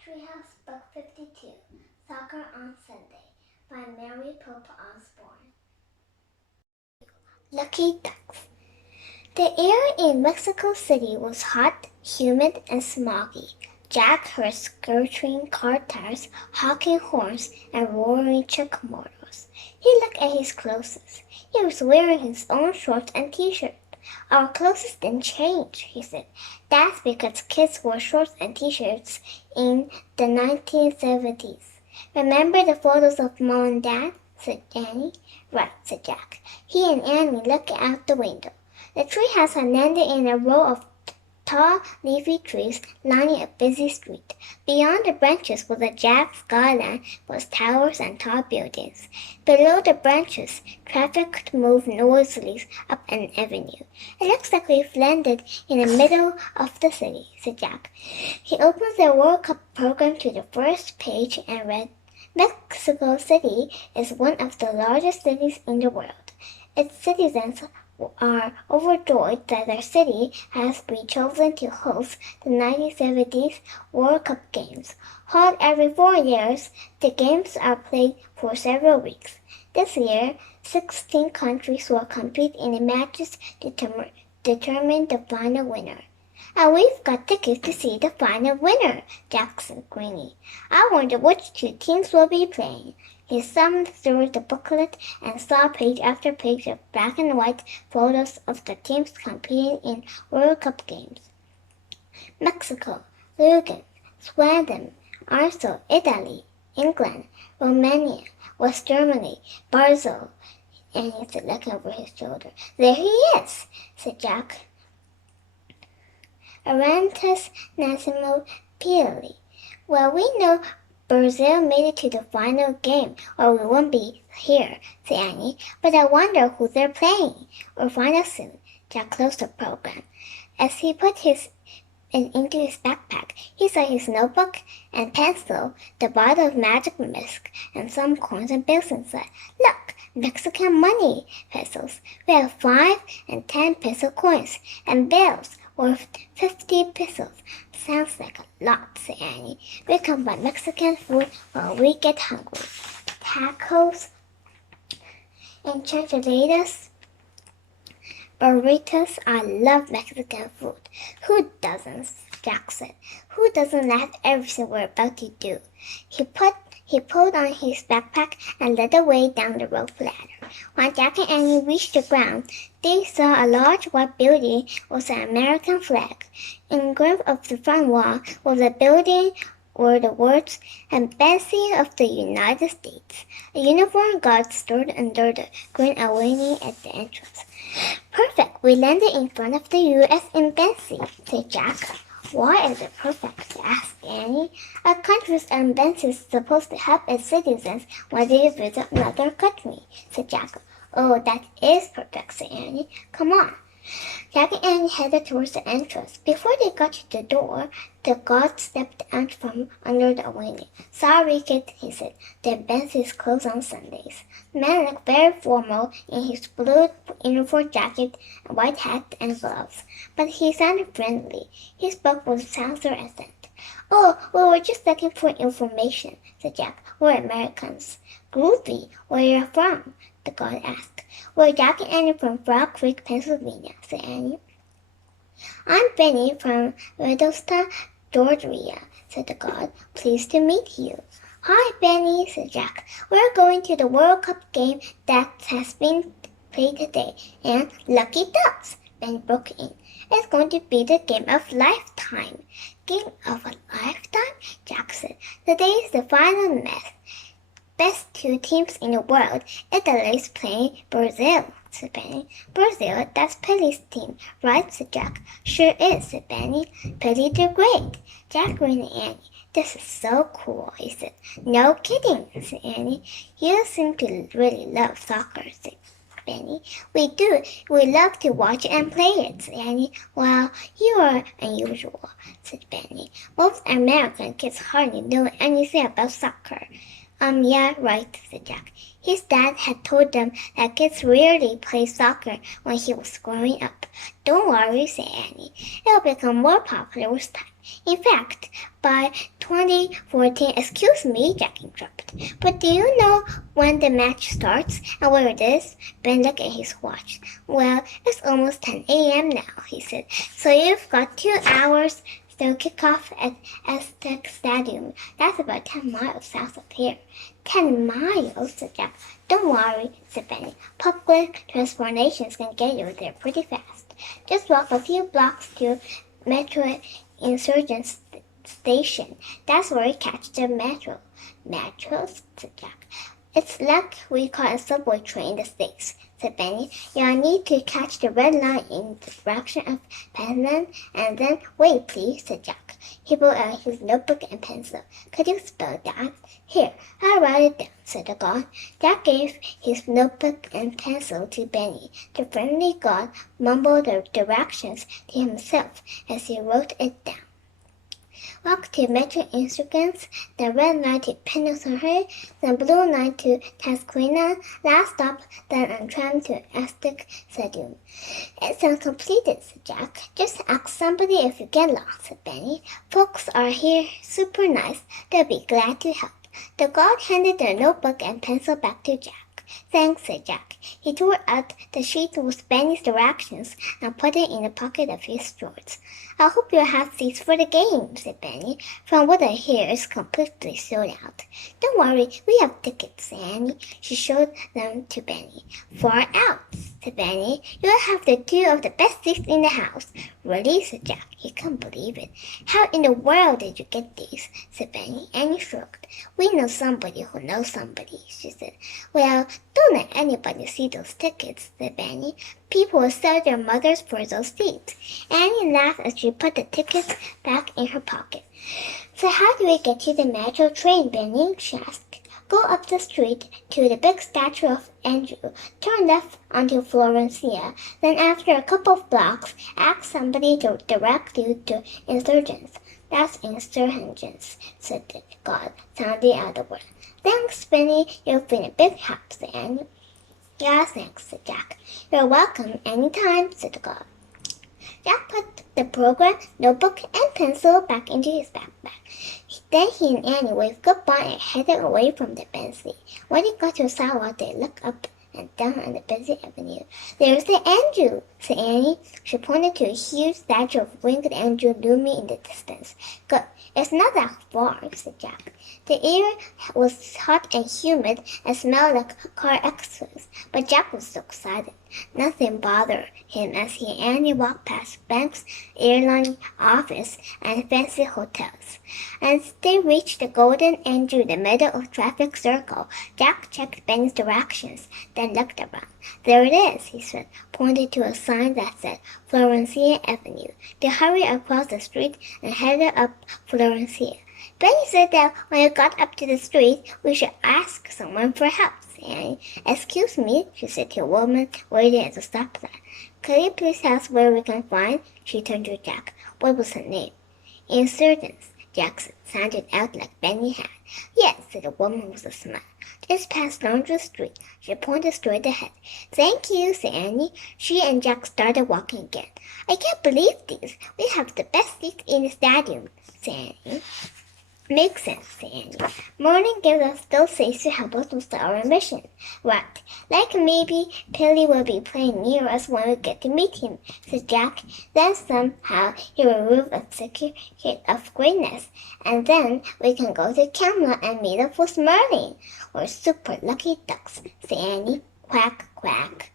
Treehouse Book 52, Soccer on Sunday, by Mary Pope Osborne. Lucky Ducks. The air in Mexico City was hot, humid, and smoggy. Jack heard screeching car tires, honking horns, and roaring truck motors. He looked at his clothes. He was wearing his own shorts and t-shirt. Our clothes didn't change, he said. That's because kids wore shorts and t-shirts in the 1970s. Remember the photos of Mom and Dad? Said Annie. Right, said Jack. He and Annie looked out the window. The treehouse had landed in a row of tall, leafy trees lining a busy street. Beyond the branches was a jagged skyline with towers and tall buildings. Below the branches, traffic moved noisily up an avenue. It looks like we've landed in the middle of the city, said Jack. He opened the World Cup program to the first page and read, Mexico City is one of the largest cities in the world. Its citizens are overjoyed that their city has been chosen to host the 1970s World Cup Games. Held every 4 years, the games are played for several weeks. This year, 16 countries will compete in the matches to determine the final winner. And we've got tickets to see the final winner, Jack said grinning. I wonder which two teams will be playing. He thumbed through the booklet and saw page after page of black and white photos of the teams competing in World Cup games. Mexico, Uruguay, Sweden, also Italy, England, Romania, West Germany, Brazil. And he said, looking over his shoulder. There he is, said Jack. Arantes Nascimento Pili. Well, we know Brazil made it to the final game, or we won't be here, said Annie. But I wonder who they're playing. We'll find out soon. Jack closed the program. As he put it into his backpack, he saw his notebook and pencil, the bottle of magic mist, and some coins and bills inside. Look, Mexican money pesos. We have 5 and 10 peso coins and bills worth 50 pesos. Sounds like a lot, said Annie. We can buy Mexican food while we get hungry. Tacos, enchiladas, burritos. I love Mexican food. Who doesn't? Jack said. Who doesn't love everything we're about to do? He pulled on his backpack and led the way down the rope ladder. When Jack and Annie reached the ground, they saw a large white building with an American flag. Engraved on the front wall of the building were the words, Embassy of the United States. A uniformed guard stood under the green awning at the entrance. Perfect, we landed in front of the U.S. Embassy, said Jack. Why is it perfect? Asked Annie. A country's embassy is supposed to help its citizens when they visit another country, said Jack. Oh, that is perfect, said Annie. Come on. Jack and Annie headed towards the entrance. Before they got to the door, the guard stepped out from under the awning. Sorry, kid, he said. The embassy is closed on Sundays. The man looked very formal in his blue uniform jacket, white hat, and gloves, but he sounded friendly. He spoke with a Southern accent. Oh, we were just looking for information, said Jack. We're Americans. Groovy. Where are you from? The guard asked. We're Jack and Annie from Frog Creek, Pennsylvania, said Annie. I'm Benny from Redstone, Georgia, said the guard. Pleased to meet you. Hi, Benny, said Jack. We're going to the World Cup game that has been played today, and Lucky Ducks, Benny broke in. It's going to be the game of lifetime. Game of a lifetime? Jack said. Today is the final match. Best 2 teams in the world. Italy's playing Brazil, said Benny. Brazil, that's Pele's team, right? Said Jack. Sure is, said Benny. Pele did great. Jack grinned at Annie. This is so cool, he said. No kidding, said Annie. You seem to really love soccer, said Benny. We do. We love to watch and play it, said Annie. Well, you are unusual, said Benny. Most American kids hardly know anything about soccer. Yeah, right, said Jack. His dad had told them that kids rarely play soccer when he was growing up. Don't worry, said Annie. It'll become more popular with time. In fact, by 2014, excuse me, Jack interrupted, but do you know when the match starts and where it is? Ben looked at his watch. Well, it's almost 10 a.m. now, he said, so you've got 2 hours. They'll kick off at Aztec Stadium. That's about 10 miles south of here. 10 miles, said Jack. Don't worry, said Benny. Public transportation can get you there pretty fast. Just walk a few blocks to Metro Insurgent Station. That's where you catch the metro. Metro, said Jack. It's like we call a subway train in the States, said Benny. You'll need to catch the red line in the direction of Penland, and then wait, please, said Jack. He pulled out his notebook and pencil. Could you spell that? Here, I'll write it down, said the god. Jack gave his notebook and pencil to Benny. The friendly god mumbled the directions to himself as he wrote it down. Walk to Metro Insurgents, the red line to Pennsylvania, the blue line to Tasquina, last stop, then on tram to Aztec Stadium. It sounds completed, said Jack. Just ask somebody if you get lost, said Benny. Folks are here super nice. They'll be glad to help. The guard handed the notebook and pencil back to Jack. Thanks, said Jack. He tore out the sheet with Benny's directions and put it in the pocket of his shorts. I hope you'll have seats for the game, said Benny. From what I hear, it's completely sold out. Don't worry, we have tickets, said Annie. She showed them to Benny. Far out, said Benny. You'll have the 2 of the best seats in the house. Really, said Jack. He couldn't believe it. How in the world did you get these? Said Benny. Annie shrugged. We know somebody who knows somebody, she said. Well, don't let anybody see those tickets, said Benny. People will sell their mothers for those seats. Annie laughed as she put the tickets back in her pocket. So how do we get to the metro train, Benny? She asked. Go up the street to the big statue of Andrew. Turn left onto Florencia. Then after a couple of blocks, ask somebody to direct you to Insurgents. That's Insurgents, said the god, sounding out the word. Thanks, Benny. You've been a big help, said Annie. Yeah, thanks, said Jack. You're welcome anytime, said the god. Jack put the program, notebook, and pencil back into his backpack. Then he and Annie waved goodbye and headed away from the Bentley. When he got to the sidewalk, they looked up and down on the busy avenue. There's the Andrew, said Annie. She pointed to a huge statue of winged Andrew looming in the distance. Good. It's not that far, said Jack. The air was hot and humid and smelled like car exhaust, but Jack was so excited. Nothing bothered him as he and Annie walked past banks, airline office, and fancy hotels. As they reached the Golden Andrew, the middle of traffic circle, Jack checked Ben's directions, then looked around. There it is, he said, pointing to a sign that said Florencia Avenue. They hurried across the street and headed up Florencia. Benny said that when you got up to the street, we should ask someone for help, said Annie. Excuse me, she said to a woman waiting at the stoplight. Could you please tell us where we can find? She turned to Jack. What was her name? Insurgents, Jack said, sounded out like Benny had. Yes, said the woman with a smile. Just past Laundry Street. She pointed straight ahead. Thank you, said Annie. She and Jack started walking again. I can't believe this. We have the best seats in the stadium, said Annie. Makes sense, said Annie. Morning gives us those seats to help us with our mission. Right. Like maybe Billy will be playing near us when we get to meet him, said Jack. Then somehow he will remove a certificate of greatness, and then we can go to Camelot and meet up with Merlin. We're super lucky ducks, said Annie. Quack, quack.